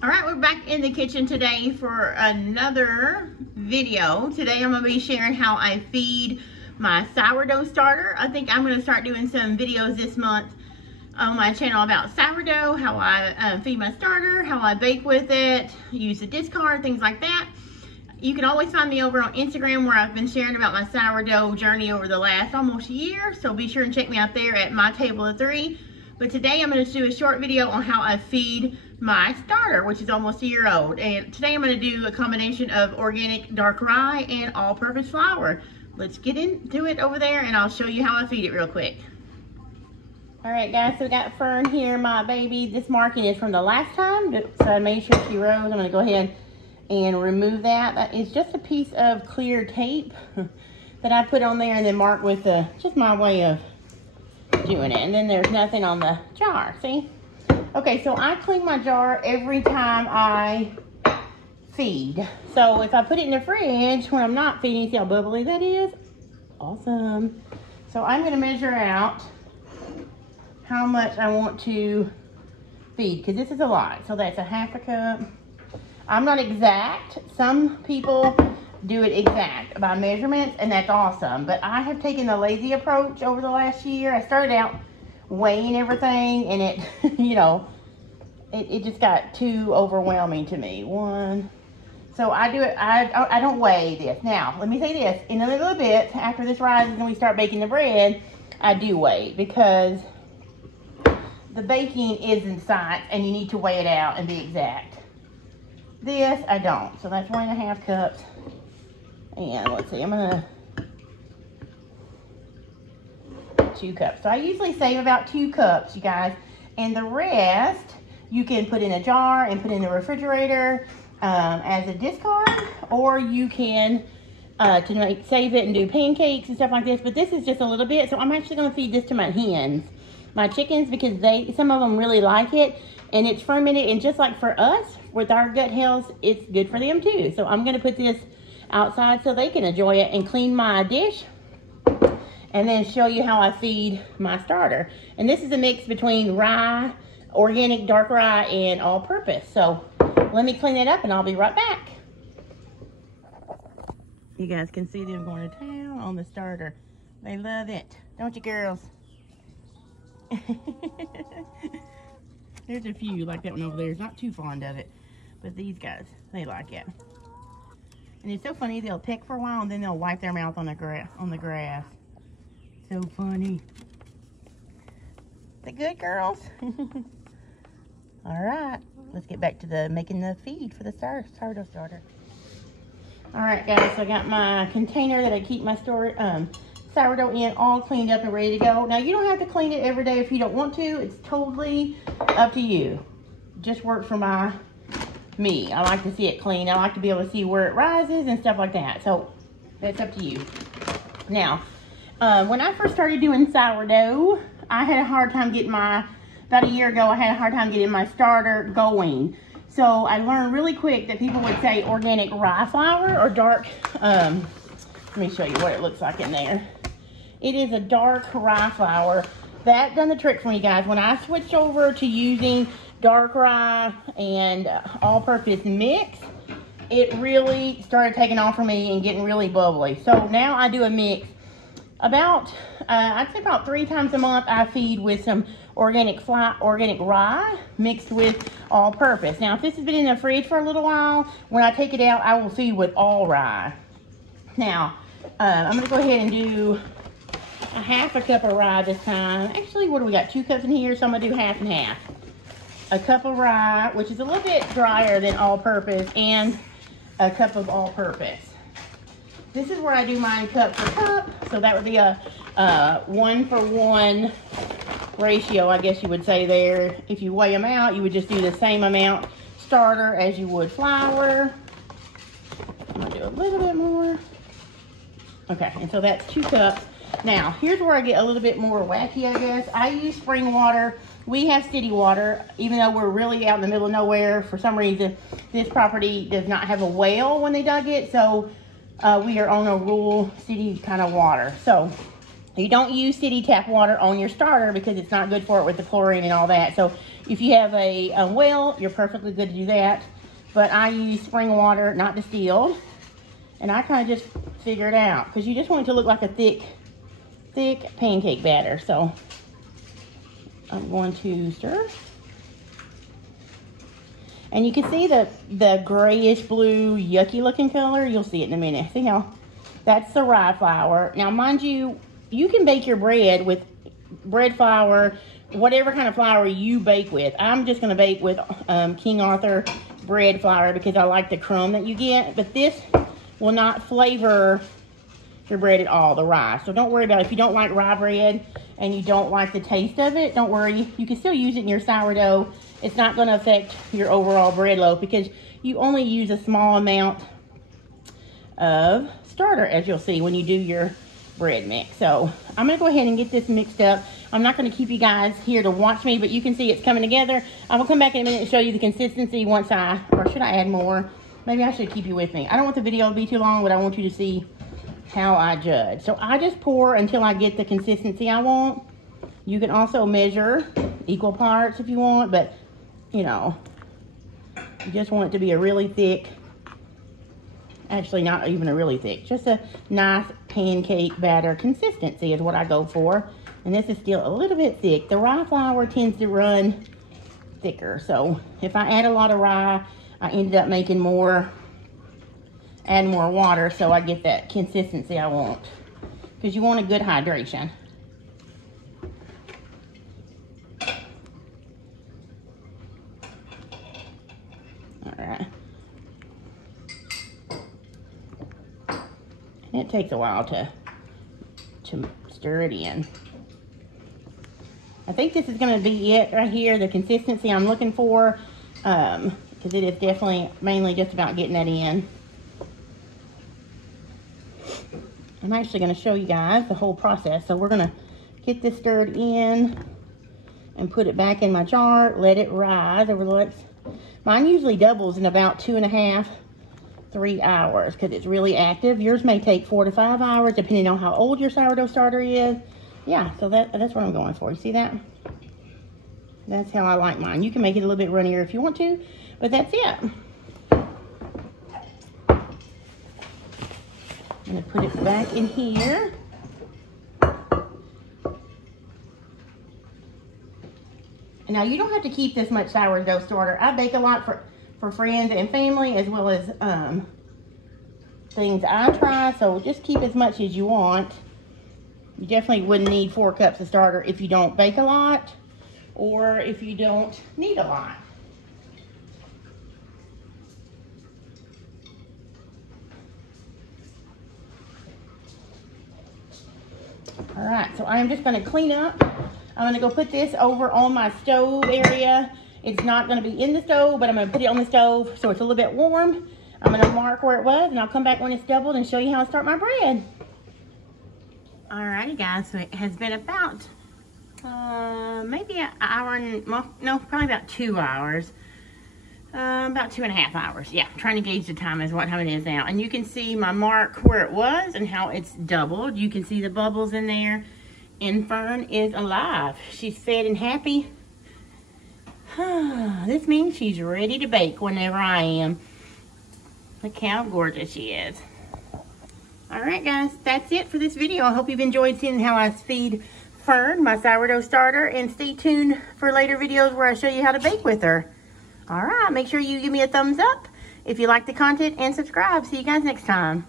All right, we're back in the kitchen today for another video. Today I'm going to be sharing how I feed my sourdough starter. I think I'm going to start doing some videos this month on my channel about sourdough, how I feed my starter, how I bake with it, use the discard, things like that. You can always find me over on Instagram where I've been sharing about my sourdough journey over the last almost year. So be sure and check me out there at mytableofthree. But today I'm going to do a short video on how I feed my starter, which is almost a year old. And today I'm going to do a combination of organic dark rye and all-purpose flour. Let's get into it over there and I'll show you how I feed it real quick. All right, guys, so we got Fern here, my baby. This marking is from the last time, so I made sure she rose. I'm going to go ahead and remove that. That is just a piece of clear tape that I put on there and then mark with just my way of doing it. And then there's nothing on the jar, see? Okay, so I clean my jar every time I feed. So if I put it in the fridge when I'm not feeding, see how bubbly that is? Awesome. So I'm gonna measure out how much I want to feed, because this is a lot. So that's a half a cup. I'm not exact. Some people do it exact by measurements, and that's awesome. But I have taken the lazy approach over the last year. I started out weighing everything, and it, you know, it just got too overwhelming to me. So I do it, I don't weigh this. Now, let me say this, in a little bit, after this rises and we start baking the bread, I do weigh, because the baking is in sight, and you need to weigh it out and be exact. This, I don't. So that's 1.5 cups. And let's see, I'm gonna 2 cups. So I usually save about 2 cups, you guys. And the rest, you can put in a jar and put in the refrigerator as a discard, or you can save it and do pancakes and stuff like this. But this is just a little bit, so I'm actually gonna feed this to my hens, my chickens, because some of them really like it, and it's fermented. And just like for us, with our gut health, it's good for them too. So I'm gonna put this outside so they can enjoy it and clean my dish, and then show you how I feed my starter. And this is a mix between rye, organic dark rye, and all-purpose. So let me clean it up and I'll be right back. You guys can see them going to town on the starter. They love it, don't you, girls? There's a few, like that one over there is not too fond of it, but these guys, they like it. And it's so funny, they'll peck for a while and then they'll wipe their mouth on the grass. So funny. Is it good, girls? All right, let's get back to making the feed for the sourdough starter. All right, guys, so I got my container that I keep my sourdough in, all cleaned up and ready to go. Now, you don't have to clean it every day if you don't want to. It's totally up to you. Just works for me. I like to see it clean. I like to be able to see where it rises and stuff like that. So that's up to you. Now, when I first started doing sourdough, I had a hard time getting about a year ago, I had a hard time getting my starter going. So I learned really quick that people would say organic rye flour or dark, let me show you what it looks like in there. It is a dark rye flour. That done the trick for me, guys. When I switched over to using dark rye and all-purpose mix, it really started taking off for me and getting really bubbly. So now I do a mix about, I'd say about 3 times a month. I feed with some organic rye mixed with all-purpose. Now, if this has been in the fridge for a little while, when I take it out, I will feed with all rye. Now, I'm going to go ahead and do a half a cup of rye this time. Actually, what do we got? 2 cups in here, so I'm going to do half and half. A cup of rye, which is a little bit drier than all-purpose, and a cup of all-purpose. This is where I do mine cup for cup, so that would be a 1-for-1 ratio, I guess you would say there. If you weigh them out, you would just do the same amount starter as you would flour. I'm going to do a little bit more. Okay, and so that's 2 cups. Now, here's where I get a little bit more wacky, I guess. I use spring water. We have city water, even though we're really out in the middle of nowhere. For some reason, this property does not have a well when they dug it, so we are on a rural city kind of water. So You don't use city tap water on your starter because it's not good for it with the chlorine and all that. So if you have a well, you're perfectly good to do that. But I use spring water, not distilled. And I kind of just figure it out because you just want it to look like a thick pancake batter. So I'm going to stir. And you can see the grayish blue yucky looking color. You'll see it in a minute. See how that's the rye flour. Now mind you, you can bake your bread with bread flour, whatever kind of flour you bake with. I'm just going to bake with King Arthur bread flour because I like the crumb that you get. But this will not flavor your bread at all, the rye. So don't worry about it. If you don't like rye bread and you don't like the taste of it, don't worry. You can still use it in your sourdough. It's not going to affect your overall bread loaf because you only use a small amount of starter, as you'll see when you do your bread mix. So I'm going to go ahead and get this mixed up. I'm not going to keep you guys here to watch me, but you can see it's coming together. I will come back in a minute and show you the consistency once or should I add more? Maybe I should keep you with me. I don't want the video to be too long, but I want you to see how I judge. So I just pour until I get the consistency I want. You can also measure equal parts if you want, but you know, you just want it to be a really thick, actually not even a really thick, just a nice pancake batter consistency is what I go for. And this is still a little bit thick. The rye flour tends to run thicker. So if I add a lot of rye, I ended up making add more water so I get that consistency I want. Because you want a good hydration. Alright. And it takes a while to stir it in. I think this is going to be it right here, the consistency I'm looking for. Because it is definitely mainly just about getting that in. I'm actually going to show you guys the whole process. So we're going to get this stirred in and put it back in my jar, let it rise over the next. Mine usually doubles in about 2.5 to 3 hours because it's really active. Yours may take 4 to 5 hours depending on how old your sourdough starter is. Yeah, so that's what I'm going for. You see that? That's how I like mine. You can make it a little bit runnier if you want to, but that's it. I'm going to put it back in here. Now, you don't have to keep this much sourdough starter. I bake a lot for friends and family as well as things I try, so just keep as much as you want. You definitely wouldn't need 4 cups of starter if you don't bake a lot or if you don't need a lot. All right, so I'm just going to clean up. I'm going to go put this over on my stove area. It's not going to be in the stove, but I'm going to put it on the stove so it's a little bit warm. I'm going to mark where it was, and I'll come back when it's doubled and show you how to start my bread. Alrighty, guys, so it has been about maybe an hour and, well, no, probably about 2 hours. About 2.5 hours. Yeah, I'm trying to gauge the time is what time it is now. And you can see my mark where it was and how it's doubled. You can see the bubbles in there. And Fern is alive. She's fed and happy. This means she's ready to bake whenever I am. Look how gorgeous she is. Alright guys, that's it for this video. I hope you've enjoyed seeing how I feed Fern, my sourdough starter. And stay tuned for later videos where I show you how to bake with her. Alright, make sure you give me a thumbs up if you like the content and subscribe. See you guys next time.